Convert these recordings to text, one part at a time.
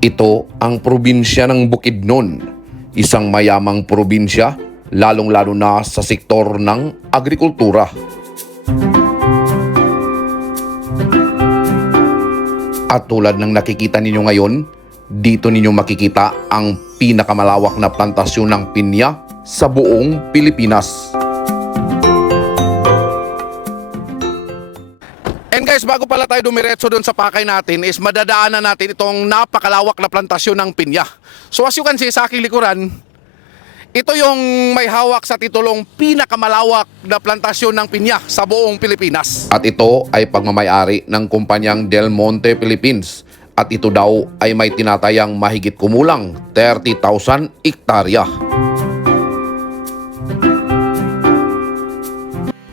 Ito ang probinsya ng Bukidnon, isang mayamang probinsya lalong-lalo na sa sektor ng agrikultura. At tulad ng nakikita ninyo ngayon, dito ninyo makikita ang pinakamalawak na plantasyon ng pinya sa buong Pilipinas. And guys, bago pala tayo dumiretso doon sa pakay natin is madadaanan natin itong napakalawak na plantasyon ng pinya. So as you can see sa aking likuran, ito yung may hawak sa titulong pinakamalawak na plantasyon ng pinya sa buong Pilipinas. At ito ay pagmamayari ng kumpanyang Del Monte Philippines. At ito daw ay may tinatayang mahigit kumulang 30,000 hektarya.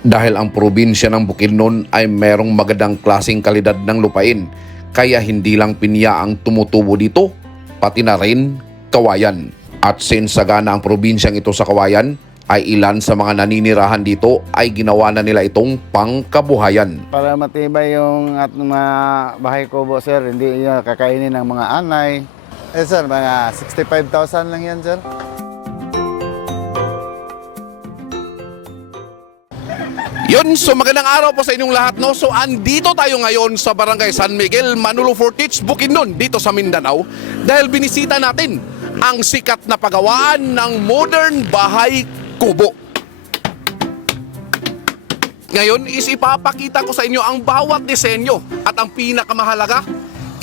Dahil ang probinsya ng Bukidnon ay merong magandang klaseng kalidad ng lupain, kaya hindi lang pinya ang tumutubo dito, pati na rin kawayan. At since sagana ang probinsyang ito sa kawayan, ay ilan sa mga naninirahan dito ay ginawa na nila itong pangkabuhayan. Para matibay yung at mga bahay kubo, sir, hindi niya kakainin ng mga anay. Sir, mga 65,000 lang yan, sir. Yun, so magandang araw po sa inyong lahat, no? So andito tayo ngayon sa Barangay San Miguel, Manolo Fortich, Bukidnon, dito sa Mindanao, dahil binisita natin ang sikat na pagawaan ng modern bahay kubo. Ngayon is ipapakita ko sa inyo ang bawat disenyo at ang pinakamahalaga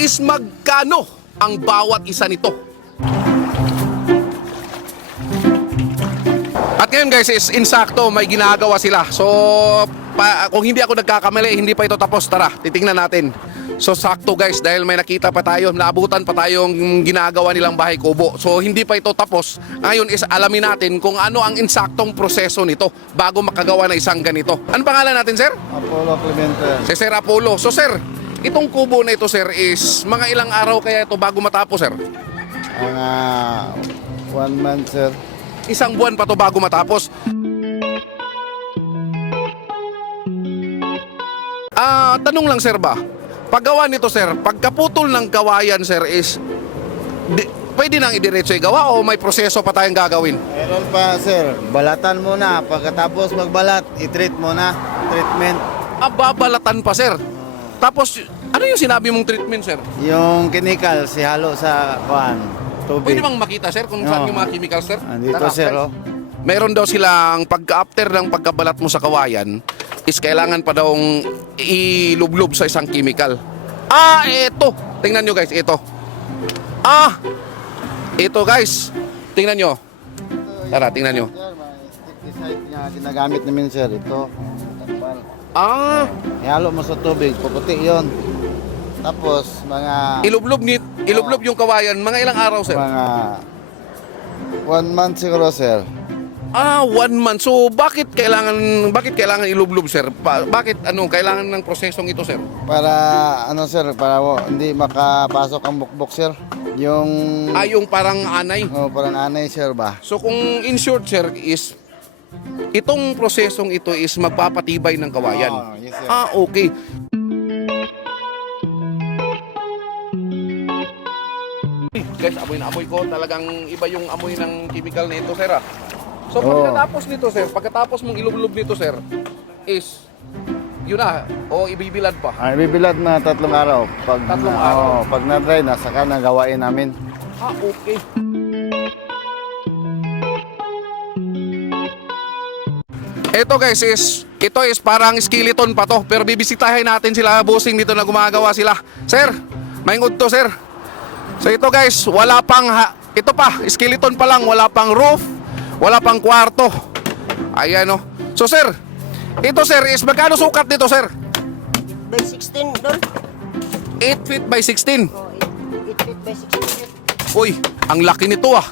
is magkano ang bawat isa nito. At ngayon guys is insakto may ginagawa sila. So kung hindi ako nagkakamali, hindi pa ito tapos. Tara, titingnan natin. So sakto guys, dahil may nakita pa tayo, naabutan pa tayong ginagawa nilang bahay kubo. So hindi pa ito tapos. Ngayon is alamin natin kung ano ang insaktong proseso nito bago makagawa ng isang ganito. Ano pangalan natin, sir? Apollo Clemente. Si Sir Apollo. So sir, itong kubo na ito, sir, is mga ilang araw kaya ito bago matapos, sir? Ang 1 month, sir. Isang buwan pa to bago matapos. Tanong lang, sir, ba? Paggawa nito, sir, pagkaputol ng kawayan, sir, is pwede nang idiretso igawa o may proseso pa tayong gagawin? Meron pa, sir. Balatan muna. Pagkatapos magbalat, i-treat muna. Treatment. Babalatan pa, sir. Tapos, ano yung sinabi mong treatment, sir? Yung chemical, si halo sa kuan, tubig. Pwede bang makita, sir, kung saan yung mga chemicals, sir? Andito, Tara, sir, guys. oh. Meron daw silang pagka-after ng pagkabalat mo sa kawayan is kailangan pa daw ilublob sa isang chemical. Ito. Tingnan nyo guys, ito. Ito guys. Tingnan nyo. Tara, tingnan nyo. Sir, may insecticide na ginagamit namin, sir. Ito. Takbal. Ihalo mo sa tubig, puputi yon. Tapos, mga Ilublob yung kawayan. Mga ilang araw, sir? mga 1 month siguro, sir. 1 month. So, bakit kailangan ilublob, sir? Bakit kailangan ng prosesong ito, sir? Para, sir, para hindi makapasok ang bukbok, sir. Yung... Yung parang anay. parang anay, sir, ba? So, kung in short, sir, is itong prosesong ito is magpapatibay ng kawayan. Yes, sir. Okay. Guys, amoy na amoy ko. Talagang iba yung amoy ng chemical na ito, sir. So, pagkatapos nito, sir, pagkatapos mong ilublob nito, sir, is yun na, o ibibilad pa. Bibilad na 3 araw. Pag, 3 araw. Pag na-dry na, saka na gawain namin. Okay. Ito is parang skeleton pa to, pero bibisitahin natin sila, bossing dito na gumagawa sila. Sir, maingod to, sir. So ito guys, wala pang ito pa, skeleton pa lang, wala pang roof, wala pang kwarto. Ayan o. So sir, ito sir is magkano sukat nito, sir? By 16, Dol. 8 feet by 16. 8 feet by 16. Uy, ang laki nito ah.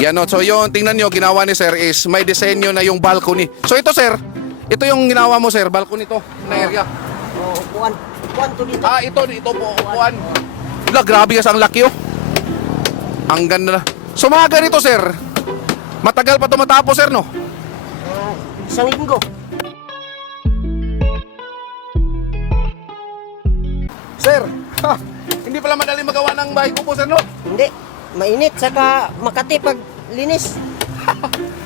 Yan o. So yun, tingnan nyo, ginawa ni sir is may disenyo na yung balcony. So ito sir, ito yung ginawa mo sir, balcony to na area. Upuan. Upuan to dito. Ito po, upuan. Wala, grabe kasi ang laki oh. Ang ganda na. So mga ganito sir, matagal pa ito matapos sir, no? Isang linggo. Sir, Hindi pala madali magawa ng bahay kubo, sir, no? Hindi. Mainit. Saka Makati pag linis.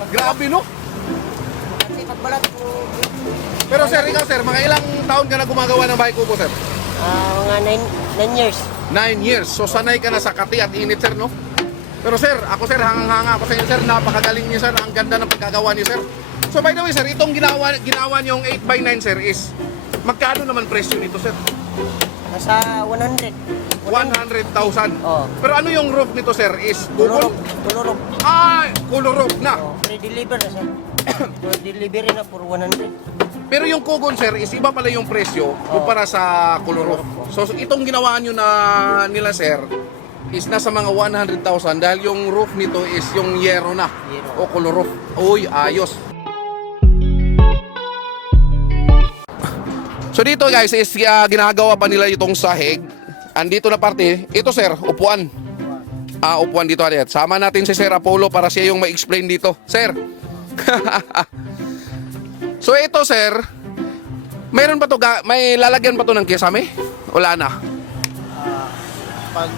Grabe, no? Makati pag balat. Pero sir, ikaw sir, mga ilang taon ka na gumagawa ng bahay kubo, sir? Mga 9 years. 9 years. So sanay ka na sa kati at init, sir, no? Pero sir, ako sir, hangang-hanga ako sa inyo, sir. Napakagaling niyo, sir. Ang ganda ng pagkagawa niyo, sir. So by the way, sir, itong ginawa niyong 8x9, sir, is magkano naman presyo nito, sir? Nasa 100. 100,000. Oo. Pero ano yung roof nito, sir? Is bubong? Kulurog. Ah, color roof na. Pre-deliver na siya. Pre-delivery na for 100. Pero yung kugon, sir, is iba pala yung presyo kumpara sa color roof. So itong ginawa nyo na nila, sir, is nasa mga 100,000 dahil yung roof nito is yung yero na o color roof. Uy, ayos. So dito guys is ginagawa pa nila itong sahig. Andito na parte, ito sir, upuan. Upuan dito ulit. Sama natin si Sir Apollo para siya yung ma-explain dito. Sir. So ito sir, mayroon pa to, may lalagyan pa to ng kisame? Wala na. Pag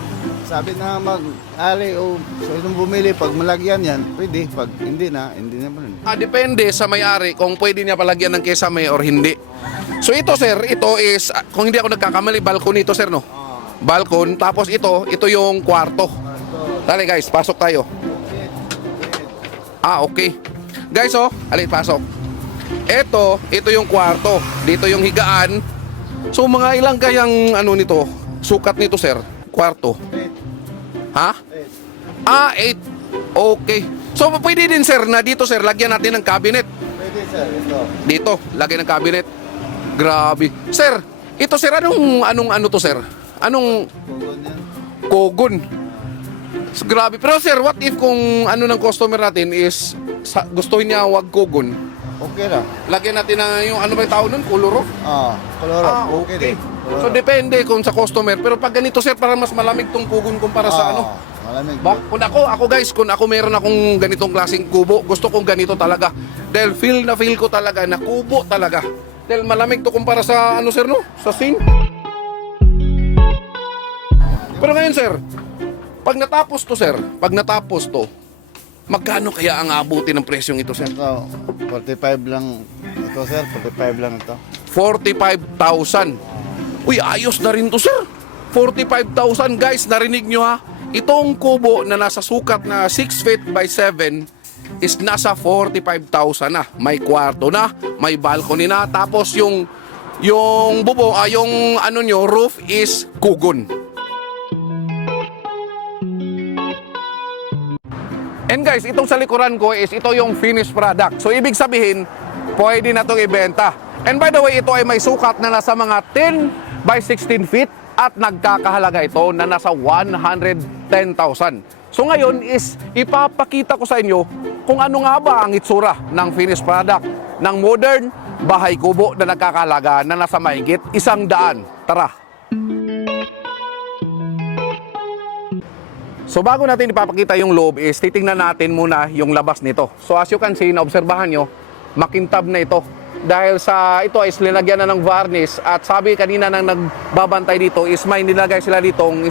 sabi na mag-ali o so itong bumili, pag malagyan yan, pwede. Pag hindi na pa rin. Depende sa may-ari kung pwede niya palagyan ng kisame or hindi. So ito sir, ito is, kung hindi ako nagkakamali, balcony ito sir, no? Balcon, tapos ito yung kwarto. Dali guys, pasok tayo. Okay. Guys, alin, pasok. Ito yung kwarto. Dito yung higaan. So mga ilang kayang nito, sukat nito sir, kwarto. 8. Okay. So pwede din sir na dito sir, lagyan natin ng cabinet. Pwede sir, ito. Dito, lagyan ng cabinet. Grabe. Sir, ito sir, anong ano to sir? Anong Kugon yan. kogon? Grabe. Pero sir, what if kung ng customer natin is gusto niya wag kogon? Okay lang. Lagyan natin ng yung ano ba yung tawag nun? Kuluro? Koloro. Okay din. So depende kung sa customer. Pero pag ganito sir, para mas malamig tong kogon kumpara sa Malamig. Kung ako guys, kung ako meron akong ganitong klaseng kubo, gusto kong ganito talaga. Dahil feel ko talaga na kubo talaga. Dahil malamig to kumpara sa sir, no? Sa scene. Pero ngayon sir, pag natapos to, magkano kaya ang abuti ng presyong ito sir? Ito, 45 lang. Ito sir, 45 lang ito. 45,000. Uy, ayos na rin to sir. 45,000 guys, narinig nyo ha? Itong kubo na nasa sukat na 6 feet by 7 is nasa 45,000 na. May kwarto na, may balcony na, tapos yung bubong, yung roof is kugon. And guys, itong sa likuran ko is ito yung finished product. So ibig sabihin, pwede na itong ibenta. And by the way, ito ay may sukat na nasa mga 10 by 16 feet at nagkakahalaga ito na nasa 110,000. So ngayon is ipapakita ko sa inyo kung ano nga ba ang itsura ng finished product ng modern bahay kubo na nagkakahalaga na nasa mahigit 100. Tara! So bago natin ipapakita yung loob is titingnan natin muna yung labas nito. So as you can see, naobserbahan nyo, makintab na ito. Dahil sa ito is linagyan na ng varnish at sabi kanina nang nagbabantay dito is may nilagay sila ditong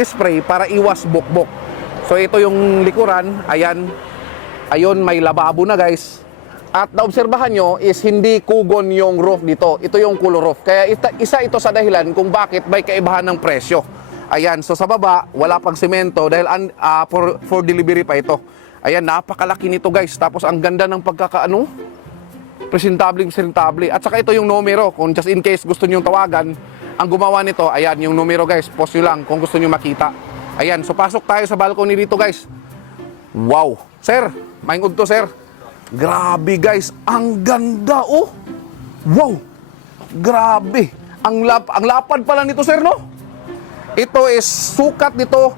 spray para iwas bukbok. So ito yung likuran, ayan. Ayun, may lababo na guys. At naobserbahan nyo is hindi kugon yung roof dito. Ito yung color roof. Kaya isa ito sa dahilan kung bakit may kaibahan ng presyo. Ayan, so sa baba, wala pang semento dahil for delivery pa ito. Ayan, napakalaki nito guys. Tapos ang ganda ng presentable. At saka ito yung numero. Kung just in case gusto nyo tawagan, ang gumawa nito, ayan yung numero guys. Post nyo lang kung gusto nyo makita. Ayan, so pasok tayo sa balcony dito guys. Wow. Sir, maingod to sir. Grabe guys, ang ganda oh. Wow. Grabe. Ang lapad pala nito sir, no? Ito is sukat dito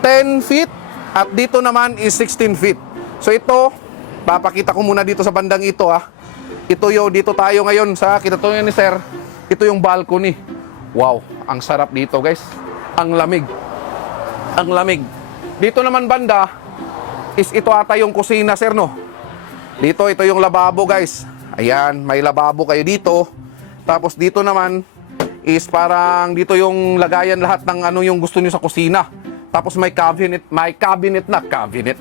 10 feet at dito naman is 16 feet. So ito, papakita ko muna dito sa bandang ito ha. Ito dito tayo ngayon sa kinatuloy ni sir. Ito yung balcony. Wow, ang sarap dito guys. Ang lamig. Ang lamig. Dito naman banda is ito ata yung kusina sir, no? Dito, ito yung lababo guys. Ayan, may lababo kayo dito. Tapos dito naman is parang dito yung lagayan lahat ng ano yung gusto niyo sa kusina. Tapos may cabinet na cabinet.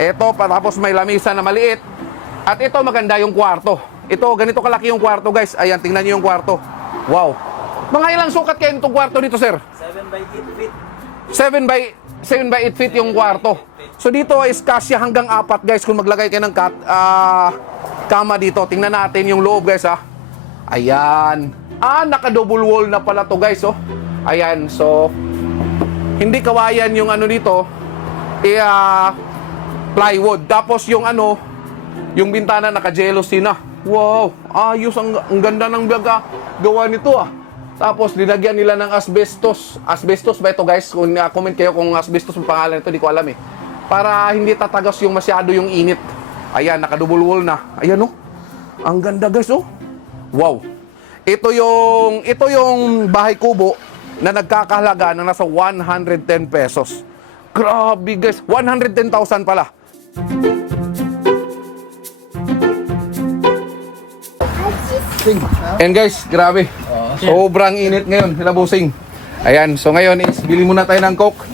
Ito pa, tapos may lamisa na maliit. At ito maganda yung kwarto. Ito, ganito kalaki yung kwarto, guys. Ayan, tingnan niyo yung kwarto. Wow. Mga ilang sukat kayo nitong kwarto dito, sir? 7 by 8 feet. 7 by 8 feet yung kwarto. So dito is kasya hanggang 4, guys, kung maglagay kayo ng kama dito. Tingnan natin yung loob, guys, ha. Ayan. Naka-double wall na pala to, guys, oh. Ayan, so hindi kawayan yung ano dito, plywood. Tapos yung ano, yung bintana naka-jealousy na. Wow, ayos, ang ganda ng gawa nito, ah. Tapos dinagyan nila ng asbestos. Asbestos ba ito, guys? Kung comment kayo kung asbestos ang pangalan nito, di ko alam eh. Para hindi tatagos yung masyado yung init. Ayan, naka-double wall na. Ayan, oh. Ang ganda, guys, oh. Wow. Ito yung bahay kubo na nagkakahalaga ng nasa 110 pesos. Grabe, guys. 110,000 pala. And guys, grabe. Sobrang init ngayon, hilabusing. Ayan, so ngayon is bili muna tayo ng Coke.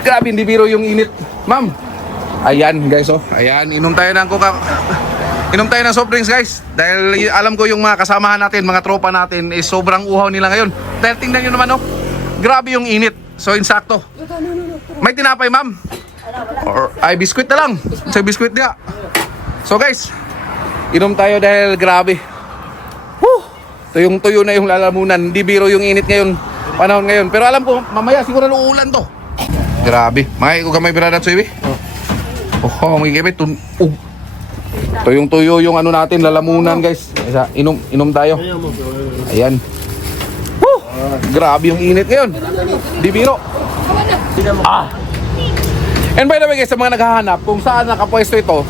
Grabe, hindi biro yung init. Ma'am. Ayan, guys, oh. Ayan, inom tayo ng Coke. Inom tayo ng soft drinks, guys. Dahil alam ko yung mga kasamahan natin, mga tropa natin, is sobrang uhaw nila ngayon. Dahil tingnan nyo naman, oh. Grabe yung init. So, insakto. May tinapay, ma'am? Or, ay, biskwit na lang. Sa biskwit niya. So, guys, inom tayo dahil grabe. Woo! Tuyong-tuyo na yung lalamunan. Hindi biro yung init ngayon. Panahon ngayon. Pero alam ko, mamaya siguro uulan to. Grabe. Mga ikaw kamay biradat, Suiwi? Oh, magigibit. Tuyong-tuyo yung ano natin, lalamunan, guys. Inom tayo. Ayan. Woo! Grabe yung init ngayon. Di biro. And by the way, guys, sa mga naghahanap kung saan nakapwesto ito,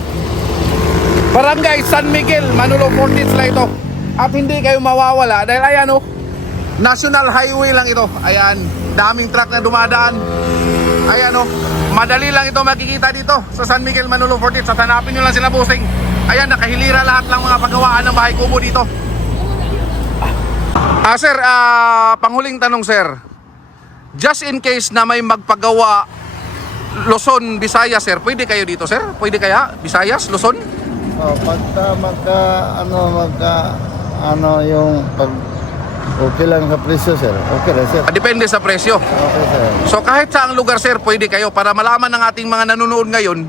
Barangay San Miguel, Manolo Fortins lang ito. At hindi kayo mawawala dahil ayan, oh, National Highway lang ito. Ayan, daming truck na dumadaan. Ayan, oh, madali lang ito makikita dito sa San Miguel, Manolo Fortins. At hanapin nyo lang sila, bossing. Ayan, nakahilira lahat ng mga pagawaan ng bahay kubo dito. Sir, panghuling tanong, sir. Just in case na may magpagawa Luzon, Visayas, sir, pwede kayo dito, sir? Pwede kaya? Visayas, Luzon? Pagka yung pag okay lang sa presyo, sir. Okay na, sir. Depende sa presyo. Okay, sir. So kahit saang lugar, sir, pwede kayo para malaman ng ating mga nanonood ngayon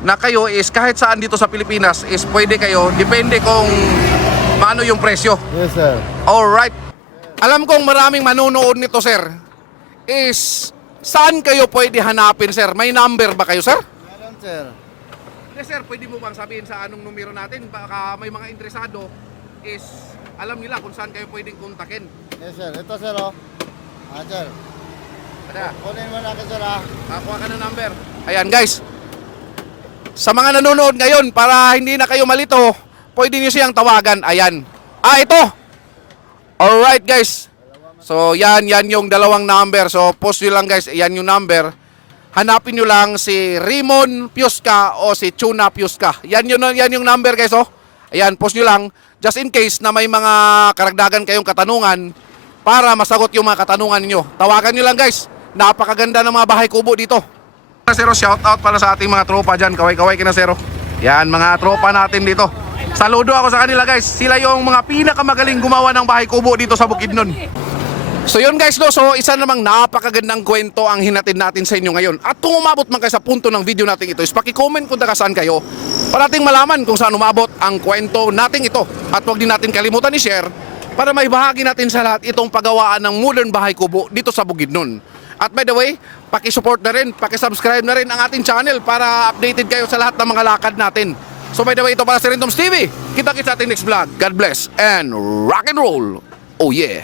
na kayo is kahit saan dito sa Pilipinas is pwede kayo. Depende kung maano yung presyo. Yes, sir. Alright. Alam kong maraming manonood nito, sir. Is saan kayo pwede hanapin, sir? May number ba kayo, sir? Meron, sir. Yes, sir, pwede mo bang sabihin sa anong numero natin? Baka may mga interesado is alam nila kung saan kayo pwedeng kontakin. Yes, sir. Ito, sir, oh. Sir. Ada, Kunin mo na ako, sir, kakuha ka ng number. Ayan, guys. Sa mga nanonood ngayon, para hindi na kayo malito, pwede nyo siyang tawagan. Ayan. Ito. Alright, guys. So, yan yung dalawang number. So, post nyo lang, guys. Yan yung number. Hanapin nyo lang si Rimon Piusca o si Chuna Piusca. Yan yung number, guys, oh. Ayan, post nyo lang. Just in case na may mga karagdagan kayong katanungan para masagot yung mga katanungan niyo. Tawagan nyo lang, guys. Napakaganda ng mga bahay kubo dito. Sero, shout out pala sa ating mga tropa dyan. Kaway-kaway kina, Sero. Yan, mga tropa natin dito. Saludo ako sa kanila, guys. Sila yung mga pinakamagaling gumawa ng bahay kubo dito sa Bukidnon. So yun, guys, no? So isa namang napakagandang kwento ang hinatid natin sa inyo ngayon. At kung umabot man kayo sa punto ng video natin ito, is paki-comment kung taga saan kayo para ating malaman kung saan umabot ang kwento natin ito. At huwag din natin kalimutan i-share para may bahagi natin sa lahat itong pagawaan ng modern bahay kubo dito sa Bukidnon. At by the way, paki-support na rin, paki-subscribe na rin ang ating channel para updated kayo sa lahat ng mga lakad natin. So by the way, ito para si Rentoms TV. Kita-kits sa ating next vlog. God bless and rock and roll. Oh yeah.